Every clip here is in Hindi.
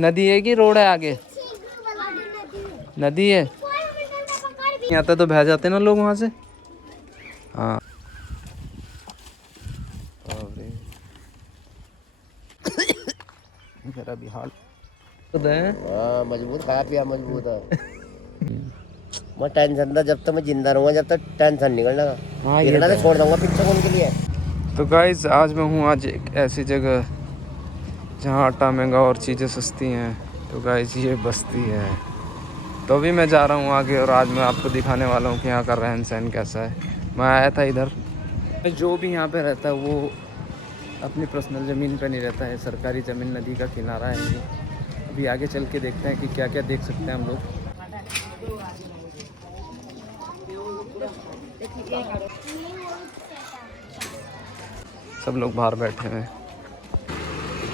नदी है कि रोड है आगे? नदी है। आता तो बह जाते ना लोग वहाँ से। हाँ मेरा भी हाल मजबूत खाया पिया मजबूत है। मैं टेंशन था, जब तक मैं जिंदा रहूंगा जब तक टेंशन निकलना। हाँ ये तो छोड़ दूंगा पीछे उनके लिए। तो गाइस आज मैं हूँ आज एक ऐसी जगह जहाँ आटा महंगा और चीज़ें सस्ती हैं। तो गाइस ये बस्ती है। तो अभी मैं जा रहा हूँ आगे और आज मैं आपको दिखाने वाला हूँ कि यहाँ का रहन सहन कैसा है। मैं आया था इधर, जो भी यहाँ पे रहता है वो अपनी पर्सनल ज़मीन पे नहीं रहता है, सरकारी ज़मीन, नदी का किनारा है ये। अभी आगे चल के देखते हैं कि क्या क्या देख सकते हैं हम लोग। सब लोग बाहर बैठे हैं।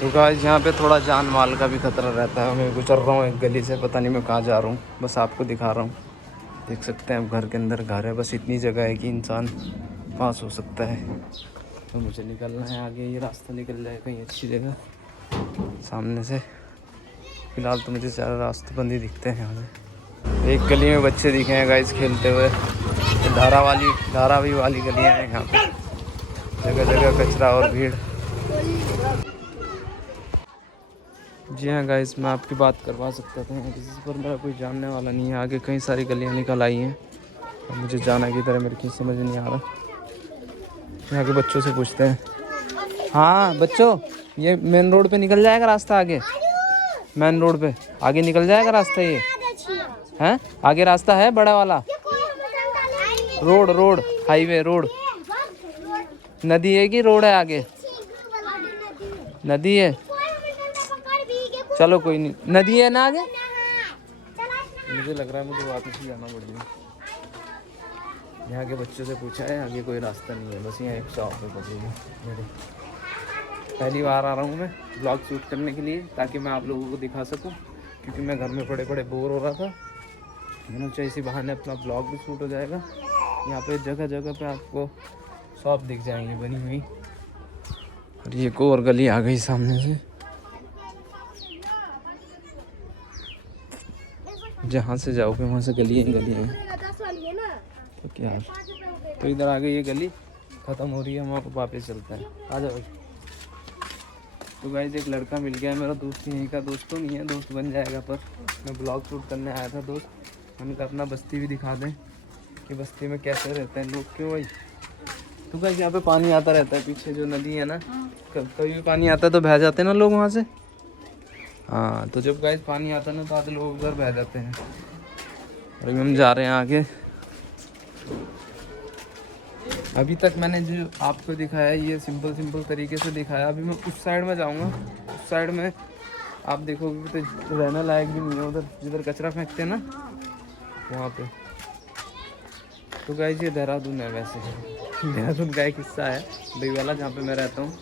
तो गाइस यहाँ पे थोड़ा जान माल का भी खतरा रहता है। मैं गुजर रहा हूँ एक गली से, पता नहीं मैं कहाँ जा रहा हूँ, बस आपको दिखा रहा हूँ। देख सकते हैं अब घर के अंदर घर है, बस इतनी जगह है कि इंसान पास हो सकता है। तो मुझे निकलना है आगे, ये रास्ता निकल जाए कहीं अच्छी जगह सामने से। फिलहाल तो मुझे सारे रास्ते बंद ही दिखते हैं यहाँ पे। एक गली में बच्चे दिखे हैं गाइस खेलते हुए। धारावी वाली गलियाँ हैं यहाँ पे, जगह जगह कचरा और भीड़। जी हाँ गाइस, मैं आपकी बात करवा सकता था किसी पर, मेरा कोई जानने वाला नहीं है। आगे कई सारी गलियाँ निकल आई हैं और मुझे जाना की तरह मेरे की समझ नहीं आ रहा। यहाँ के बच्चों से पूछते हैं। हाँ बच्चों, ये मेन रोड पे निकल जाएगा रास्ता आगे? मेन रोड पे आगे निकल जाएगा रास्ता ये हैं? आगे रास्ता है बड़ा वाला? Road highway road. नदी है कि रोड है आगे? नदी है। चलो कोई नहीं, नदी है ना आगे? मुझे लग रहा है मुझे वापस ही जाना पड़ेगा। यहाँ के बच्चों से पूछा है, आगे कोई रास्ता नहीं है, बस यहाँ एक शॉप है पकड़ेगी मेरे। पहली बार आ रहा हूँ मैं ब्लॉग शूट करने के लिए, ताकि मैं आप लोगों को दिखा सकूँ, क्योंकि मैं घर में पड़े बोर हो रहा था। मैंने सोचा इसी बहाने अपना ब्लॉग भी शूट हो जाएगा। यहाँ पे जगह जगह पे आपको शॉप दिख जाएंगी बनी हुई। और ये एक और गली आ गई सामने से, जहाँ से जाओगे वहाँ से गलियाँ हैं। तो क्या, तो इधर आ गई ये गली ख़त्म हो रही है, वहाँ पर वापस चलता है। आ जाओ भाई। तो गाइस एक लड़का मिल गया है मेरा दोस्त, यहीं का दोस्त तो नहीं है, दोस्त बन जाएगा, पर मैं ब्लॉग शूट करने आया था दोस्त। हमने कहा अपना बस्ती भी दिखा दें कि बस्ती में कैसे रहते हैं लोग। क्यों भाई? तो गाइस यहाँ पे पानी आता रहता है, पीछे जो नदी है ना, कभी भी पानी आता है तो बह जाते हैं ना लोग वहाँ से। हाँ, तो जब गाइस पानी आता है ना तो आधे लोग उधर बह जाते हैं। और अभी हम जा रहे हैं आगे। अभी तक मैंने जो आपको दिखाया ये सिंपल तरीके से दिखाया। अभी मैं उस साइड में जाऊंगा, उस साइड में आप देखोगे तो रहने लायक भी नहीं है, उधर जिधर कचरा फेंकते हैं ना वहाँ पे। तो गाइस ये देहरादून है, वैसे देहरादून का एक हिस्सा है दहीवाला, जहाँ पे मैं रहता हूँ।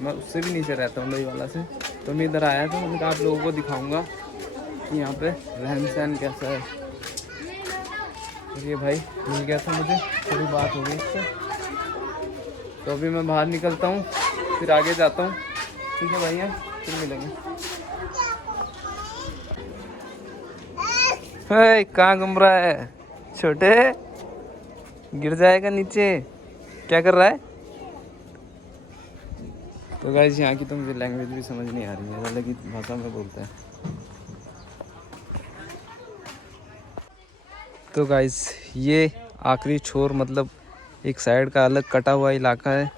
मैं उससे भी नीचे रहता हूँ दहीवाला से। तो मैं इधर आया था, मैंने कहा आप लोगों को दिखाऊँगा कि यहाँ पे रहन सहन कैसा है। ये भाई मिल गया था मुझे, थोड़ी बात हो गई इससे। तो अभी मैं बाहर निकलता हूँ, फिर आगे जाता हूँ। ठीक है भैया, फिर मिलेंगे। कहाँ घूम रहा है छोटे? गिर जाएगा नीचे। क्या कर रहा है? तो गाइस यहाँ की तो मुझे लैंग्वेज भी समझ नहीं आ रही है, अलग ही भाषा में बोलता है। तो गाइस ये आखिरी छोर, मतलब एक साइड का अलग कटा हुआ इलाका है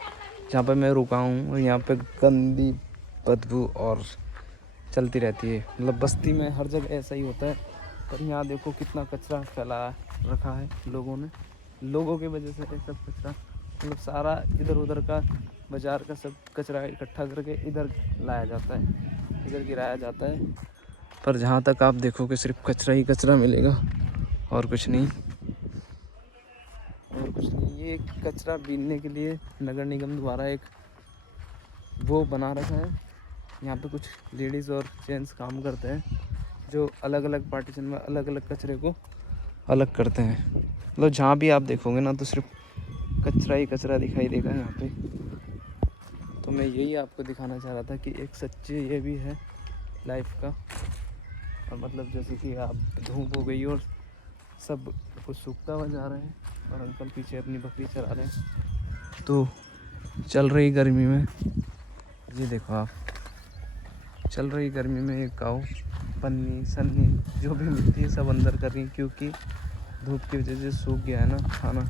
जहाँ पे मैं रुका हूँ। और यहाँ पे गंदी बदबू और चलती रहती है। मतलब बस्ती में हर जगह ऐसा ही होता है, पर यहाँ देखो कितना कचरा फैला रखा है लोगों ने। लोगों की वजह से सब कचरा, मतलब सारा इधर उधर का बाज़ार का सब कचरा इकट्ठा करके इधर लाया जाता है, इधर गिराया जाता है। पर जहाँ तक आप देखोगे सिर्फ कचरा ही कचरा मिलेगा और कुछ नहीं। ये कचरा बीनने के लिए नगर निगम द्वारा एक वो बना रखा है। यहाँ पे कुछ लेडीज़ और जेंट्स काम करते हैं, जो अलग अलग पार्टीशन में अलग अलग कचरे को अलग करते हैं। मतलब जहाँ भी आप देखोगे ना तो सिर्फ कचरा ही कचरा दिखाई देगा यहाँ पे। तो मैं यही आपको दिखाना चाह रहा था कि एक सच्ची ये भी है लाइफ का। और मतलब जैसे कि आप धूप हो गई और सब कुछ सूखता हुआ जा रहा है और अंकल पीछे अपनी बकरी चरा रहे हैं। तो चल रही गर्मी में, ये देखो आप, चल रही गर्मी में एक काऊ पन्नी सन्नी जो भी मिलती है सब अंदर कर रही है, क्योंकि धूप की वजह से सूख गया है ना खाना।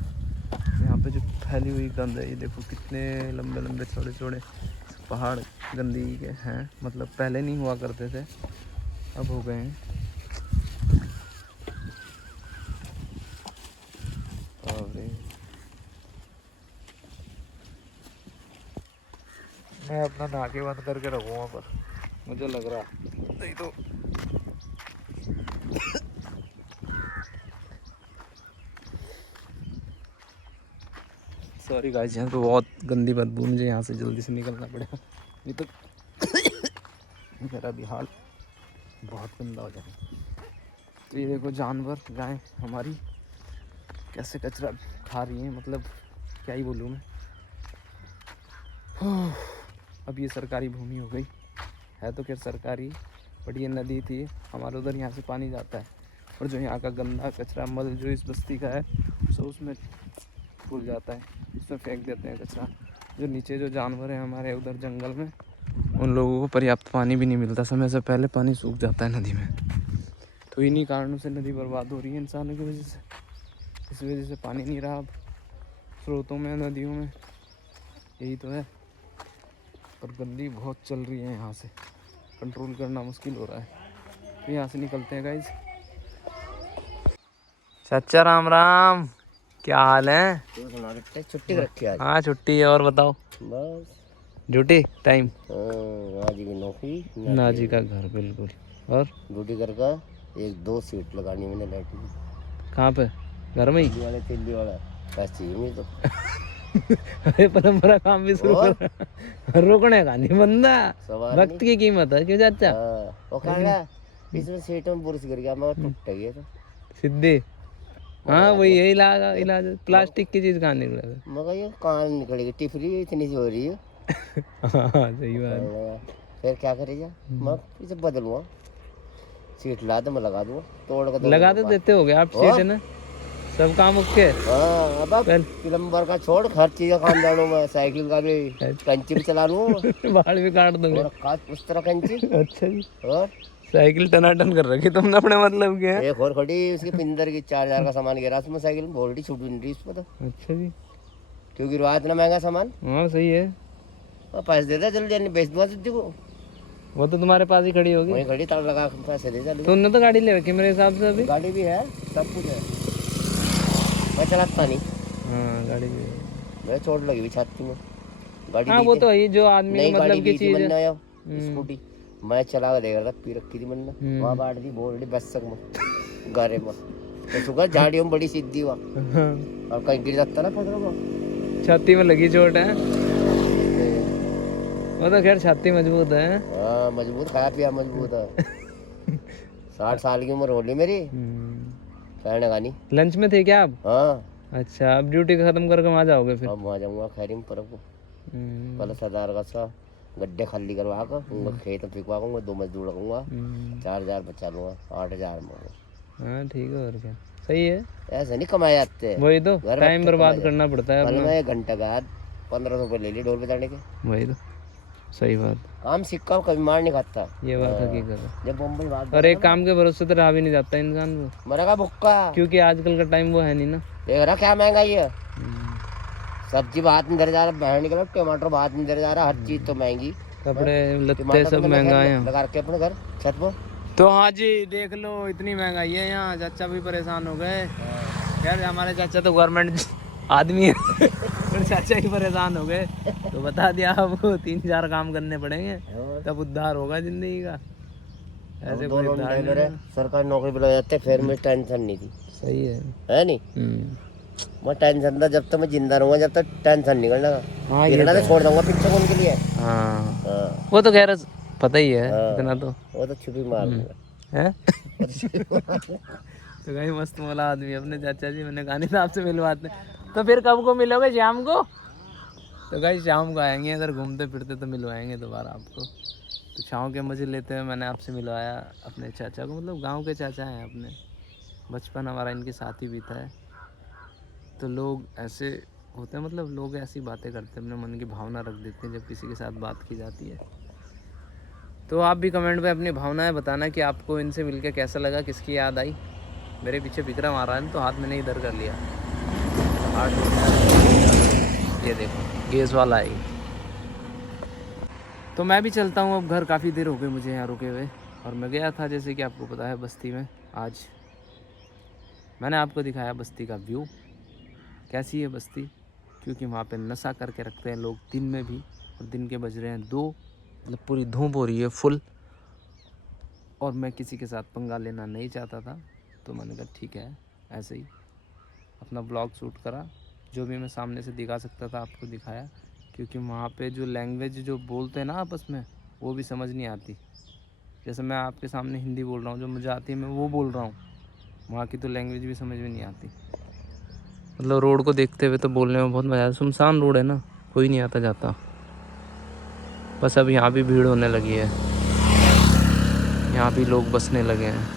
यहाँ पे जो फैली हुई गंद है, ये देखो कितने लंबे लंबे छोटे छोटे पहाड़ गंदगी के हैं। मतलब पहले नहीं हुआ करते थे, अब हो गए हैं। और मैं अपना नाके बंद करके रखूँगा, पर मुझे लग रहा नहीं तो सॉरी गाइस, यहाँ पे बहुत गंदी बदबू, मुझे यहाँ से जल्दी से निकलना पड़ेगा, नहीं तो मेरा भी हाल बहुत गंदा हो जाएगा। तो ये देखो जानवर, गाय हमारी कैसे कचरा खा रही हैं, मतलब क्या ही बोलूँ मैं। अब ये सरकारी भूमि हो गई है, तो खैर सरकारी, बट ये नदी थी हमारे उधर, यहाँ से पानी जाता है और जो यहाँ का गंदा कचरा मल जो इस बस्ती का है सब उसमें फूल जाता है, उसमें फेंक देते हैं कचरा। जो नीचे जो जानवर हैं हमारे उधर जंगल में, उन लोगों को पर्याप्त पानी भी नहीं मिलता, समय से पहले पानी सूख जाता है नदी में। तो इन्हीं कारणों से नदी बर्बाद हो रही है इंसानों की वजह से। इस वजह से पानी नहीं रहा अब स्रोतों में, नदियों में, यही तो है। पर गंदगी बहुत चल रही है, यहाँ से कंट्रोल करना मुश्किल हो रहा है। तो यहाँ से निकलते हैं गाइस। चाचा राम राम, क्या हाल है? छुट्टी रखी आज। हाँ छुट्टी है, और बताओ? बस ड्यूटी टाइम, नाजी की नौकरी, नाजी का घर, बिल्कुल। और ड्यूटी करके 1-2 सीट लगानी मैंने लैट्रिन। कहाँ पे? घर में ही? दिल्ली वाला पैसे चाहिए मुझे तो। अरे परंपरा काम भी शुरू कर, रोकने का नहीं बंदा, वक्त की कीमत है क्यों चाचा? वो कहा इसमें सीट में बुरस गिर गया, मैं टूट गया तो सीधे। हाँ वही है इलाज, प्लास्टिक की चीज कहाँ निकलेगा? मगर ये कहाँ निकलेगी, टिफरी इतनी सी हो रही है। हाँ सही बात। फिर क्या करेगा, मैं इसे बदलूंगा, सीट ला दे मैं लगा दूंगा, तोड़ कर लगा तो देते हो गए आप सीट है ना, सब काम ओके। हाँ अब प्लम्बर का छोड़, हर चीज का काम जानू मैं, साइकिल का भी कंची भी चला लूँ, बाल भी काट दूंगा उस तरह कंची। अच्छा जी। और साइकिल टनाटन कर रखी तुमने अपने, मतलब क्या? एक और खड़ी उसकी पिंदर की 4000 का सामान गिरा उसमें, साइकिल में बोल्टी छूट भी नहीं रही उसमें तो। अच्छा जी, क्यों गिरवा इतना महंगा सामान? हाँ सही है, पैसे दे दे जल्दी, बेच दूंगा तुझे को। वो तो तुम्हारे पास ही खड़ी होगी, वहीं खड़ी, ताला लगा पैसे दे दे। तुमने तो गाड़ी ले रखी मेरे हिसाब से अभी? गाड़ी भी है, सब कुछ है, मैं चलाता नहीं। हाँ गाड़ी भी है, मैं चोट लगी हुई छाती में गाड़ी। हाँ वो तो है, जो आदमी मतलब की चीज है। स्कूटी मैं चला के देख रहा था, पी रखी थी मैंने, वहाँ बांट दी बोल बस सक में गारे में, तो शुगर झाड़ियों में बड़ी सीधी हुआ और कहीं गिर जाता ना पकड़ो को, छाती में लगी चोट है। वो तो खैर छाती मजबूत है। हाँ मजबूत, खाया पिया मजबूत है। 60 साल की उम्र हो रही मेरी, कहने का नहीं। लंच में थे क्या आप? हाँ। अच्छा, अब ड्यूटी खत्म करके वहाँ जाओगे फिर? अब वहाँ जाऊँगा खैरी में परब को, पहले सरदार का सा गड्ढे खाली करवा कर उनका खेत फिकवा दूंगा, 2 मजदूर रखूंगा, 4000 बचा लूंगा, 8000 में। हाँ ठीक है, और क्या, सही है, ऐसे नहीं कमाए जाते, वही तो टाइम बर्बाद करना पड़ता है। कल मैं 1 घंटे बाद 1500 रुपये ले ली ढोल बजाने के, वही तो सही बात। काम सिक्का कभी मार नहीं खाता, ये बात हकीकत है। जब बम्बई बात, और एक काम के भरोसे तो रहा भी नहीं जाता इंसान को, मरेगा भुक्का, क्योंकि आजकल का टाइम वो है नहीं ना, देख रहा क्या महंगाई है। सब्जी बात में दर जा रहा, बाहर निकला टमाटर बात में दर जा रहा, हर चीज तो महंगी, कपड़े लत्ते सब महंगा है लगा के अपने घर छत पर। तो हाँ जी देख लो, इतनी महंगाई है यहाँ, चाचा भी परेशान हो गए। यार हमारे चाचा तो गवर्नमेंट आदमी है, तो चाचा ही परेशान हो गए, तो बता दिया आपको 3-4 काम करने पड़ेंगे तब उद्धार होगा जिंदगी का, ऐसे कोई उद्धार नहीं। सरकारी नौकरी पे लग जाते फिर में टेंशन नहीं थी। सही है नहीं? मैं टेंशन था जब तक मैं जिंदा रहूंगा, जब तक टेंशन निकलना का। हाँ ये तो छोड़ दूंगा पीछे उनके लिए। हाँ वो तो खैर पता ही है, इतना तो वो तो छुपी मार दूंगा है। तो भाई मस्त मौला आदमी अपने चाचा जी, मैंने कहा नहीं था आपसे मिलवाते, तो फिर कब को मिलोगे? शाम को? तो भाई शाम को आएंगे, अगर घूमते फिरते तो मिलवाएंगे दोबारा आपको। तो छाँव के मज़े लेते हुए मैंने आपसे मिलवाया अपने चाचा को, मतलब गांव के चाचा हैं अपने, बचपन हमारा इनके साथ ही बीता है। तो लोग ऐसे होते हैं, मतलब लोग ऐसी बातें करते हैं, अपने मन की भावना रख देते हैं जब किसी के साथ बात की जाती है। तो आप भी कमेंट में अपनी भावनाएं बताना कि आपको इनसे मिलकर कैसा लगा, किसकी याद आई। मेरे पीछे विक्रम आ रहा है तो हाथ मैंने इधर कर लिया। ये देखो गैस वाला आई। तो मैं भी चलता हूँ अब घर, काफ़ी देर हो गई मुझे यहाँ रुके हुए। और मैं गया था जैसे कि आपको पता है बस्ती में। आज मैंने आपको दिखाया बस्ती का व्यू, कैसी है बस्ती, क्योंकि वहाँ पे नशा करके रखते हैं लोग दिन में भी। और दिन के बज रहे हैं 2, मतलब पूरी धूप हो रही है फुल। और मैं किसी के साथ पंगा लेना नहीं चाहता था, तो मैंने कहा ठीक है, ऐसे ही अपना ब्लॉग शूट करा। जो भी मैं सामने से दिखा सकता था आपको दिखाया, क्योंकि वहाँ पे जो लैंग्वेज जो बोलते हैं ना आपस में, वो भी समझ नहीं आती। जैसे मैं आपके सामने हिंदी बोल रहा हूँ, जो मुझे आती है मैं वो बोल रहा हूँ, वहाँ की तो लैंग्वेज भी समझ में नहीं आती। मतलब रोड को देखते हुए तो बोलने में बहुत मज़ा आता है। सुनसान रोड है ना, कोई नहीं आता जाता। बस अब यहाँ भी भीड़ होने लगी है, यहाँ भी लोग बसने लगे हैं।